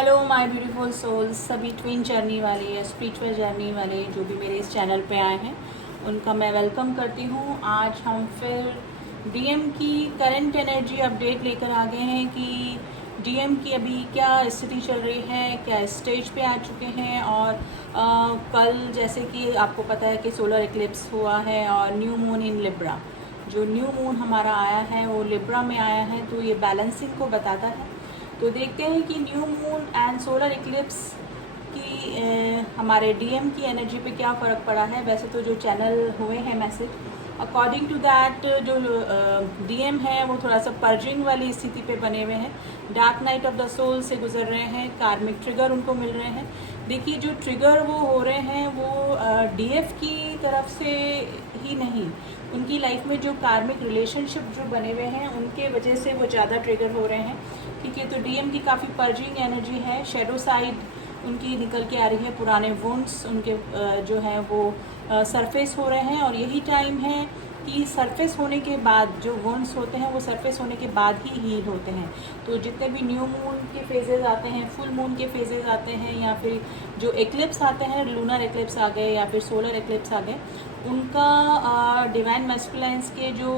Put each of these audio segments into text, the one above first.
Hello my beautiful souls, सभी twin journey वाले या स्पिरिचुअल जर्नी वाले जो भी मेरे इस चैनल पे आए हैं उनका मैं वेलकम करती हूँ। आज हम फिर डीएम की करंट एनर्जी अपडेट लेकर आ गए हैं कि डीएम की अभी क्या स्थिति चल रही है, क्या स्टेज पे आ चुके हैं। और कल जैसे कि आपको पता है कि सोलर इक्लिप्स हुआ है और न्यू मून इन लिब्रा, जो न्यू मून हमारा आया है वो लिब्रा में आया है, तो ये बैलेंसिंग को बताता है। तो देखते हैं कि new moon and solar Eclipse की हमारे डीएम की एनर्जी पे क्या फ़र्क पड़ा है। वैसे तो जो चैनल हुए हैं मैसेज, अकॉर्डिंग टू दैट जो डीएम है वो थोड़ा सा पर्जिंग वाली स्थिति पे बने हुए हैं, dark night of the soul से गुजर रहे हैं, कार्मिक ट्रिगर उनको मिल रहे हैं। देखिए जो ट्रिगर वो हो रहे हैं वो डीएफ की तरफ से ही नहीं, उनकी लाइफ में जो कार्मिक रिलेशनशिप जो बने हुए हैं उनके वजह से वो ज़्यादा ट्रिगर हो रहे हैं। ठीक है, तो डीएम की काफ़ी पर्जिंग एनर्जी है, शेडो साइड उनकी निकल के आ रही है, पुराने वुंड्स उनके जो हैं वो सरफेस हो रहे हैं। और यही टाइम है कि सरफेस होने के बाद जो वुंड्स होते हैं वो सरफेस होने के बाद ही हील होते हैं। तो जितने भी न्यू मून के फेजेस आते हैं, फुल मून के फेजेस आते हैं, या फिर जो एक्लिप्स आते हैं, लूनर एक्लिप्स आ गए या फिर सोलर एक्लिप्स आ गए, उनका डिवाइन मैस्कुलाइंस के जो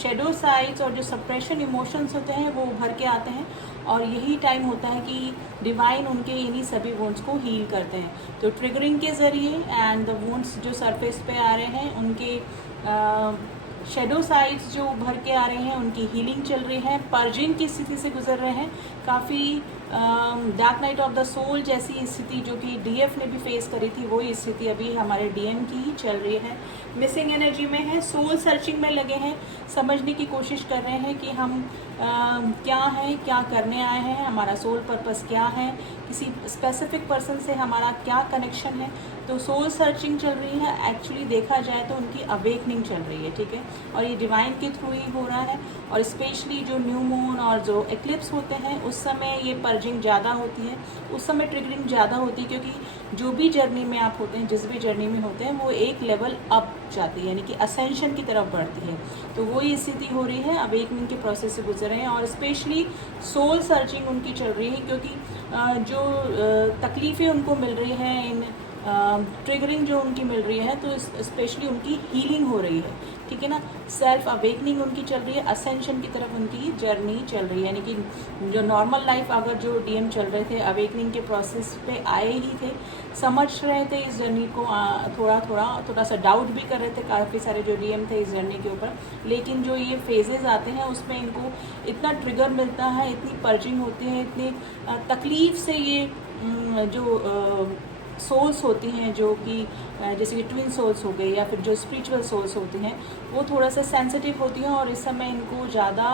शेडो साइड्स और जो सप्रेशन इमोशंस होते हैं वो उभर के आते हैं। और यही टाइम होता है कि डिवाइन उनके इन्हीं सभी वुंड्स को हील करते हैं। तो ट्रिगरिंग के ज़रिए एंड द वुंड्स जो सरफेस पे आ रहे हैं उनके शेडो साइड्स जो उभर के आ रहे हैं उनकी हीलिंग चल रही है, पर्जिंग की स्थिति से गुजर रहे हैं। काफ़ी dark night of the soul जैसी स्थिति जो कि डीएफ ने भी फेस करी थी, वही स्थिति अभी हमारे डीएम की ही चल रही है। मिसिंग एनर्जी में है, सोल सर्चिंग में लगे हैं, समझने की कोशिश कर रहे हैं कि हम क्या हैं, क्या करने आए हैं, हमारा सोल पर्पस क्या है, किसी स्पेसिफिक पर्सन से हमारा क्या कनेक्शन है। तो सोल सर्चिंग चल रही है, एक्चुअली देखा जाए तो उनकी अवेकनिंग चल रही है। ठीक है, और ये डिवाइन के थ्रू ही हो रहा है। और स्पेशली जो न्यू मून और जो एक्लिप्स होते हैं उस समय ये पर्जिंग ज़्यादा होती है, उस समय ट्रिगरिंग ज़्यादा होती है, क्योंकि जो भी जर्नी में आप होते हैं, जिस भी जर्नी में होते हैं, वो एक लेवल अप जाती है, यानी कि असेंशन की तरफ बढ़ती है। तो वही स्थिति हो रही है, अवेकनिंग के प्रोसेस से गुजर रहे हैं। और स्पेशली सोल सर्चिंग उनकी चल रही है, क्योंकि जो तकलीफ़ें उनको मिल रही हैं, इन ट्रिगरिंग जो उनकी मिल रही है, तो स्पेशली उनकी हीलिंग हो रही है। ठीक है ना, सेल्फ अवेकनिंग उनकी चल रही है, असेंशन की तरफ उनकी जर्नी चल रही है। यानी कि जो नॉर्मल लाइफ अगर जो डीएम चल रहे थे, अवेकनिंग के प्रोसेस पे आए ही थे, समझ रहे थे इस जर्नी को, थोड़ा सा डाउट भी कर रहे थे काफ़ी सारे जो डीएम थे इस जर्नी के ऊपर। लेकिन जो ये फेजेस आते हैं उसमें इनको इतना ट्रिगर मिलता है, इतनी पर्जिंग होती है, इतनी तकलीफ़ से ये जो सोल्स होती हैं, जो कि जैसे कि ट्विन सोल्स हो गए या फिर जो स्पिरिचुअल सोल्स होती हैं, वो थोड़ा सा सेंसिटिव होती हैं और इस समय इनको ज़्यादा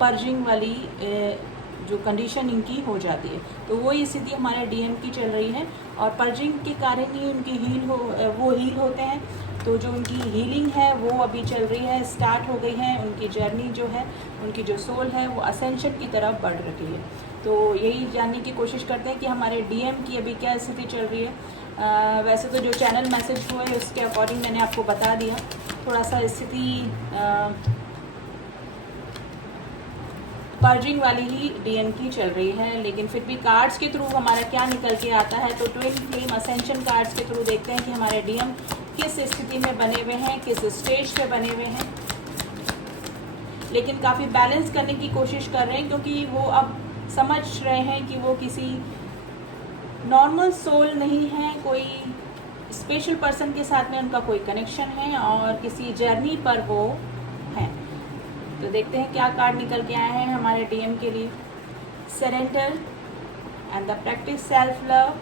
पर्जिंग वाली जो कंडीशन इनकी हो जाती है। तो वही स्थिति हमारे डीएम की चल रही है और पर्जिंग के कारण ही उनकी वो हील होते हैं। तो जो उनकी हीलिंग है वो अभी चल रही है, स्टार्ट हो गई है। उनकी जर्नी जो है, उनकी जो सोल है वो असेंशन की तरफ बढ़ रही है। तो यही जानने की कोशिश करते हैं कि हमारे डीएम की अभी क्या स्थिति चल रही है। वैसे तो जो चैनल मैसेज हुआ है उसके अकॉर्डिंग मैंने आपको बता दिया, थोड़ा सा स्थिति पर्जिंग वाली ही डीएम की चल रही है। लेकिन फिर भी कार्ड्स के थ्रू हमारा क्या निकल के आता है, तो ट्विन फ्लेम असेंशन कार्ड्स के थ्रू देखते हैं कि हमारे डीएम किस स्थिति में बने हुए हैं, किस स्टेज पे बने हुए हैं। लेकिन काफ़ी बैलेंस करने की कोशिश कर रहे हैं, क्योंकि वो अब समझ रहे हैं कि वो किसी नॉर्मल सोल नहीं है, कोई स्पेशल पर्सन के साथ में उनका कोई कनेक्शन है और किसी जर्नी पर वो हैं। तो देखते हैं क्या कार्ड निकल के आए हैं हमारे डीएम के लिए। Surrender and the practice self love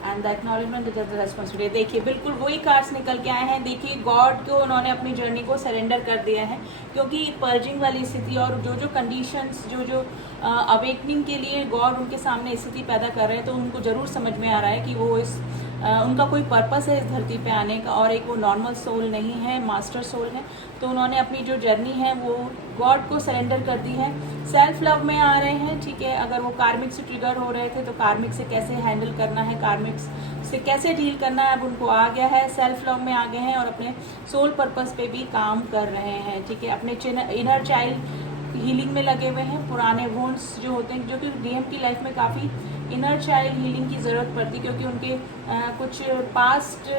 and the acknowledgement the responsibility. देखिए बिल्कुल वही कार्ड्स निकल के आए हैं। देखिए गॉड को उन्होंने अपनी जर्नी को सरेंडर कर दिया है, क्योंकि पर्जिंग वाली स्थिति और जो जो कंडीशंस जो अवेकनिंग के लिए गॉड उनके सामने स्थिति पैदा कर रहे हैं, तो उनको ज़रूर समझ में आ रहा है कि वो उनका कोई पर्पस है इस धरती पे आने का, और एक वो नॉर्मल सोल नहीं है, मास्टर सोल है। तो उन्होंने अपनी जो जर्नी है वो गॉड को सरेंडर कर दी है, सेल्फ लव में आ रहे हैं। ठीक है, अगर वो कार्मिक से ट्रिगर हो रहे थे तो कार्मिक से कैसे हैंडल करना है, कार्मिक से कैसे डील करना है, अब उनको आ गया है, सेल्फ लव में आ गए हैं और अपने सोल पर्पस पे भी काम कर रहे हैं। ठीक है, अपने इनर चाइल्ड हीलिंग में लगे हुए हैं। पुराने वुंड्स जो होते हैं, जो कि डीएम की लाइफ में काफ़ी इनर चाइल्ड हीलिंग की ज़रूरत पड़ती, क्योंकि उनके कुछ पास्ट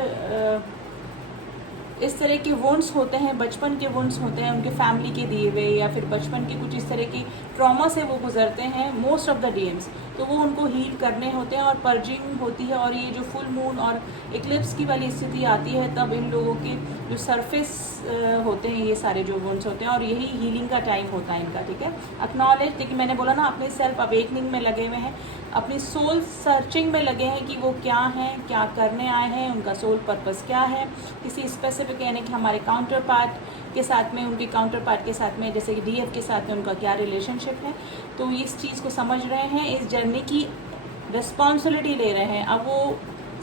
इस तरह के वुंड्स होते हैं, बचपन के वुंड्स होते हैं उनके फैमिली के दिए हुए, या फिर बचपन के कुछ इस तरह की ट्रॉमा से वो गुजरते हैं मोस्ट ऑफ द डीएम्स, तो वो उनको हील करने होते हैं और पर्जिंग होती है। और ये जो फुल मून और इक्लिप्स की वाली स्थिति आती है, तब इन लोगों के जो सरफेस होते हैं, ये सारे जो वुंड्स होते हैं, और यही हीलिंग का टाइम होता है इनका, ठीक है। एक्नॉलेज, देखिए मैंने बोला ना, अपने सेल्फ अवेकनिंग में लगे हुए हैं, अपनी सोल सर्चिंग में लगे हैं कि वो क्या हैं, क्या करने आए हैं, उनका सोल पर्पस क्या है। किसी स्पेसिफिक, यानी कि हमारे काउंटर पार्ट के साथ में, उनके काउंटर पार्ट के साथ में, जैसे कि डीएफ के साथ में उनका क्या रिलेशनशिप है, तो इस चीज़ को समझ रहे हैं, इस जर्नी की रिस्पॉन्सिबिलिटी ले रहे हैं। अब वो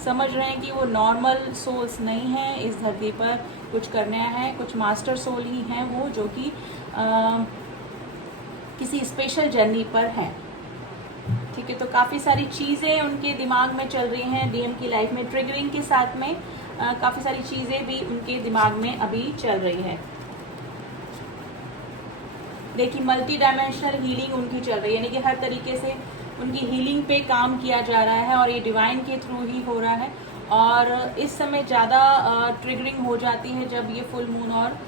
समझ रहे हैं कि वो नॉर्मल सोल्स नहीं हैं, इस धरती पर कुछ करने आए हैं, कुछ मास्टर सोल ही हैं वो, जो कि किसी स्पेशल जर्नी पर हैं, ठीक है। तो काफ़ी सारी चीज़ें उनके दिमाग में चल रही हैं डीएम की लाइफ में, ट्रिगरिंग के साथ में काफ़ी सारी चीज़ें भी उनके दिमाग में अभी चल रही है। देखिए मल्टी डायमेंशनल हीलिंग उनकी चल रही है, यानी कि हर तरीके से उनकी हीलिंग पे काम किया जा रहा है, और ये डिवाइन के थ्रू ही हो रहा है। और इस समय ज़्यादा ट्रिगरिंग हो जाती है जब ये फुल मून और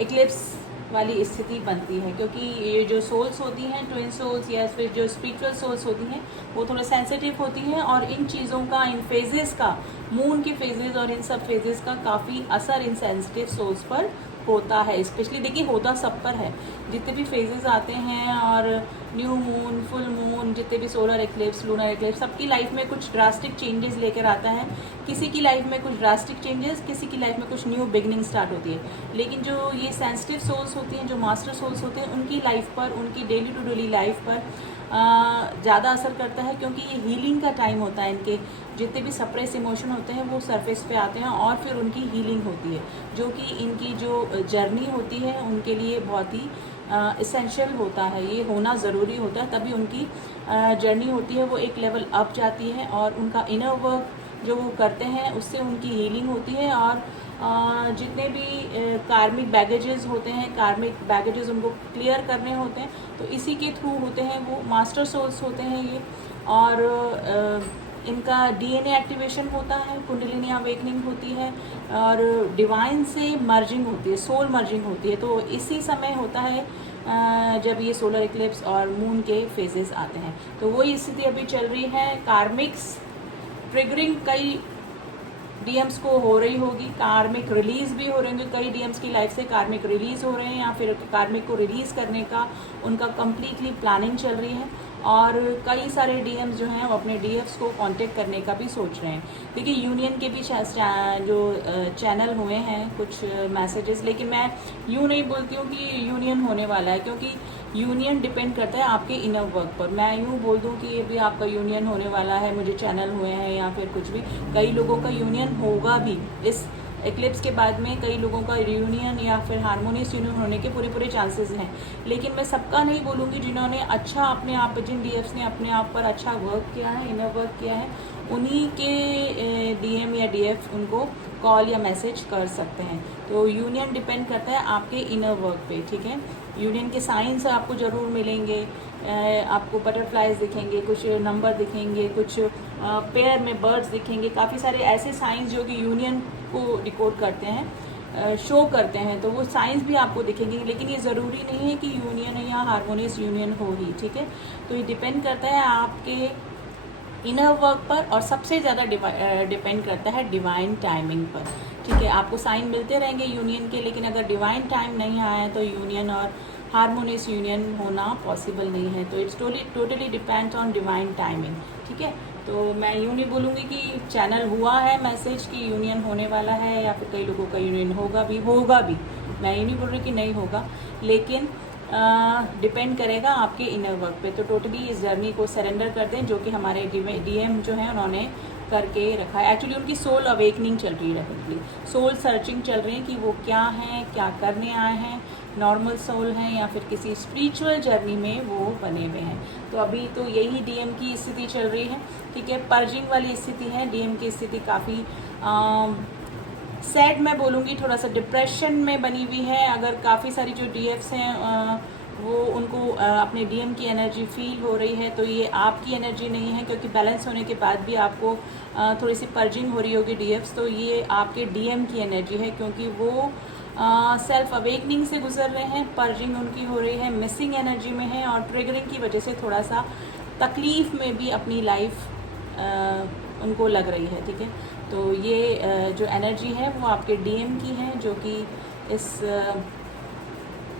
इक्लिप्स वाली स्थिति बनती है, क्योंकि ये जो सोल्स होती हैं, ट्विन सोल्स या फिर जो स्पिरिचुअल सोल्स होती हैं, वो थोड़ा सेंसिटिव होती हैं, और इन चीज़ों का, इन फेजेस का, मून के फेजेस और इन सब फेजेस का काफ़ी असर इन सेंसिटिव सोल्स पर होता है। स्पेशली देखिए होता सब पर है, जितने भी फेजेस आते हैं, और न्यू मून, फुल मून, जितने भी सोलर एक्लिप्स, लूनर एक्लिप्स, सबकी लाइफ में कुछ ड्रास्टिक चेंजेस लेकर आता है। किसी की लाइफ में कुछ ड्रास्टिक चेंजेस, किसी की लाइफ में कुछ न्यू बिगनिंग स्टार्ट होती है। लेकिन जो ये सेंसिटिव सोल्स होती हैं, जो मास्टर सोल्स होते हैं, उनकी लाइफ पर, उनकी डेली टू डेली लाइफ पर ज़्यादा असर करता है, क्योंकि ये हीलिंग का टाइम होता है। इनके जितने भी सप्रेस इमोशन होते हैं वो सरफेस पे आते हैं, और फिर उनकी हीलिंग होती है, जो कि इनकी जो जर्नी होती है उनके लिए बहुत ही इसेंशियल होता है, ये होना ज़रूरी होता है, तभी उनकी जर्नी होती है वो एक लेवल अप जाती है, और उनका इनर वर्क जो वो करते हैं उससे उनकी हीलिंग होती है। और जितने भी कार्मिक बैगेजेस होते हैं, कार्मिक बैगेजेस उनको क्लियर करने होते हैं, तो इसी के थ्रू होते हैं, वो मास्टर सोल्स होते हैं ये। और इनका डीएनए एक्टिवेशन होता है, कुंडलिनी अवेकनिंग होती है, और डिवाइन से मर्जिंग होती है, सोल मर्जिंग होती है। तो इसी समय होता है जब ये सोलर इक्लिप्स और मून के फेजेस आते हैं, तो वही स्थिति अभी चल रही है। कार्मिक्स ट्रिगरिंग कई डीएम्स को हो रही होगी, कार्मिक रिलीज भी हो रहे होंगे, कई डीएम्स की लाइफ से कार्मिक रिलीज हो रहे हैं, या फिर कार्मिक को रिलीज करने का उनका कंप्लीटली प्लानिंग चल रही है। और कई सारे डीएम्स जो हैं वो अपने डीएफ्स को कांटेक्ट करने का भी सोच रहे हैं। देखिए यूनियन के भी जो चैनल हुए हैं कुछ मैसेजेस, लेकिन मैं यूँ नहीं बोलती हूँ कि यूनियन होने वाला है, क्योंकि यूनियन डिपेंड करता है आपके इनर वर्क पर। मैं यूँ बोल दूँ कि ये भी आपका यूनियन होने वाला है, मुझे चैनल हुए हैं या फिर कुछ भी, कई लोगों का यूनियन होगा भी। इस एक्लिप्स के बाद में कई लोगों का रियूनियन या फिर हार्मोनियस यूनियन होने के पूरे चांसेस हैं। लेकिन मैं सबका नहीं बोलूँगी, जिन्होंने अच्छा अपने आप, जिन डीएफ्स ने अपने आप पर अच्छा वर्क किया है, इनर वर्क किया है, उन्हीं के डीएम या डीएफ उनको कॉल या मैसेज कर सकते हैं। तो यूनियन डिपेंड करता है आपके इनर वर्क पे, ठीक है। यूनियन के साइंस आपको ज़रूर मिलेंगे, आपको बटरफ्लाइज दिखेंगे, कुछ नंबर दिखेंगे, कुछ पेयर में बर्ड्स दिखेंगे, काफ़ी सारे ऐसे साइंस जो कि यूनियन को डिकोड करते हैं, शो करते हैं, तो वो साइंस भी आपको दिखेंगे। लेकिन ये ज़रूरी नहीं है कि यूनियन या हार्मोनियस यूनियन हो ही, ठीक है। तो ये डिपेंड करता है आपके इनर वर्क पर, और सबसे ज़्यादा डिपेंड करता है डिवाइन टाइमिंग पर, ठीक है। आपको साइन मिलते रहेंगे यूनियन के, लेकिन अगर डिवाइन टाइम नहीं आया तो यूनियन और हार्मोनियस यूनियन होना पॉसिबल नहीं है। तो it's totally depends on divine timing, ठीक है। तो मैं यूँ नहीं बोलूँगी कि चैनल हुआ है मैसेज कि यूनियन होने वाला है, या फिर कई लोगों का यूनियन होगा भी। मैं ये नहीं बोल रही कि नहीं होगा, लेकिन डिपेंड करेगा आपके इनर वर्क पे। तो टोटली इस जर्नी को सरेंडर कर दें, जो कि हमारे डीएम जो हैं उन्होंने करके रखा है। एक्चुअली उनकी सोल अवेकनिंग चल रही है, डेफिनेटली सोल सर्चिंग चल रही है कि वो क्या हैं, क्या करने आए हैं, नॉर्मल सोल हैं या फिर किसी स्पिरिचुअल जर्नी में वो बने हुए हैं। तो अभी तो यही डीएम की स्थिति चल रही है, ठीक है। पर्जिंग वाली स्थिति है, डीएम की स्थिति काफ़ी सैड मैं बोलूँगी, थोड़ा सा डिप्रेशन में बनी हुई है। अगर काफ़ी सारी जो डीएफ्स हैं वो उनको अपने डीएम की एनर्जी फील हो रही है, तो ये आपकी एनर्जी नहीं है, क्योंकि बैलेंस होने के बाद भी आपको थोड़ी सी पर्जिंग हो रही होगी डीएफ्स, तो ये आपके डीएम की एनर्जी है, क्योंकि वो सेल्फ अवेकनिंग से गुजर रहे हैं, पर्जिंग उनकी हो रही है, मिसिंग एनर्जी में है, और ट्रिगरिंग की वजह से थोड़ा सा तकलीफ़ में भी अपनी लाइफ उनको लग रही है। ठीक है, तो ये जो एनर्जी है वो आपके डीएम की है, जो कि इस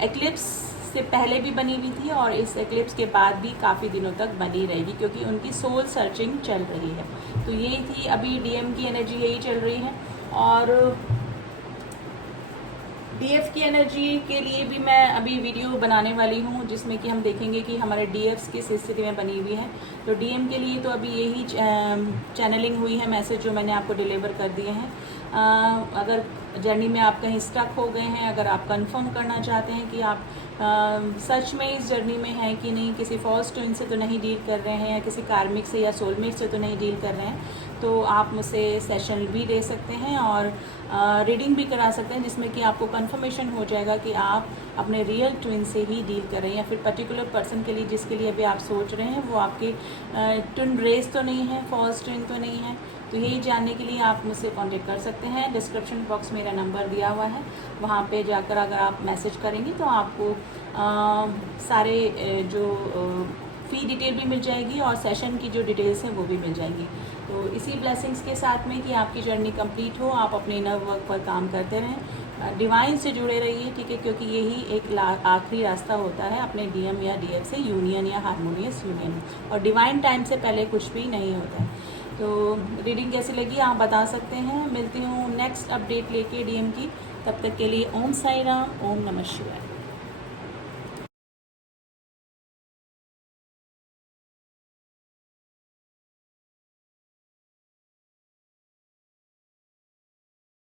एक्लिप्स से पहले भी बनी हुई थी और इस एक्लिप्स के बाद भी काफ़ी दिनों तक बनी रहेगी, क्योंकि उनकी सोल सर्चिंग चल रही है। तो यही थी अभी डीएम की एनर्जी, यही चल रही है। और डीएफ की एनर्जी के लिए भी मैं अभी वीडियो बनाने वाली हूँ, जिसमें कि हम देखेंगे कि हमारे डीएफ्स किस स्थिति में बनी हुई है। तो डीएम के लिए तो अभी यही चैनलिंग हुई है, मैसेज जो मैंने आपको डिलीवर कर दिए हैं। अगर जर्नी में आप कहीं स्टक हो गए हैं, अगर आप कंफर्म करना चाहते हैं कि आप सच में इस जर्नी में हैं कि नहीं, किसी फॉल्स ट्विन से तो नहीं डील कर रहे हैं, या किसी कार्मिक से या सोलमेट से तो नहीं डील कर रहे हैं, तो आप मुझसे सेशन भी दे सकते हैं और रीडिंग भी करा सकते हैं, जिसमें कि आपको कंफर्मेशन हो जाएगा कि आप अपने रियल ट्विन से ही डील कर रहे हैं, या फिर पर्टिकुलर पर्सन के लिए जिसके लिए अभी आप सोच रहे हैं वो आपके ट्विन रेस तो नहीं है, फॉल्स ट्विन तो नहीं है। तो यही जानने के लिए आप मुझसे कांटेक्ट कर सकते हैं। डिस्क्रिप्शन बॉक्स मेरा नंबर दिया हुआ है, वहाँ पे जाकर अगर आप मैसेज करेंगे तो आपको सारे जो फ़ी डिटेल भी मिल जाएगी और सेशन की जो डिटेल्स हैं वो भी मिल जाएंगी। तो इसी ब्लेसिंग्स के साथ में कि आपकी जर्नी कंप्लीट हो, आप अपने इनर वर्क पर काम करते रहें, डिवाइन से जुड़े रहिए। ठीक है, क्योंकि यही एक आखिरी रास्ता होता है अपने डीएम या डीएफ से यूनियन या हारमोनियस यूनियन, और डिवाइन टाइम से पहले कुछ भी नहीं होता है। तो रीडिंग कैसी लगी आप बता सकते हैं। मिलती हूँ नेक्स्ट अपडेट लेके डीएम की, तब तक के लिए ओम साई राम, ओम नमः शिवाय।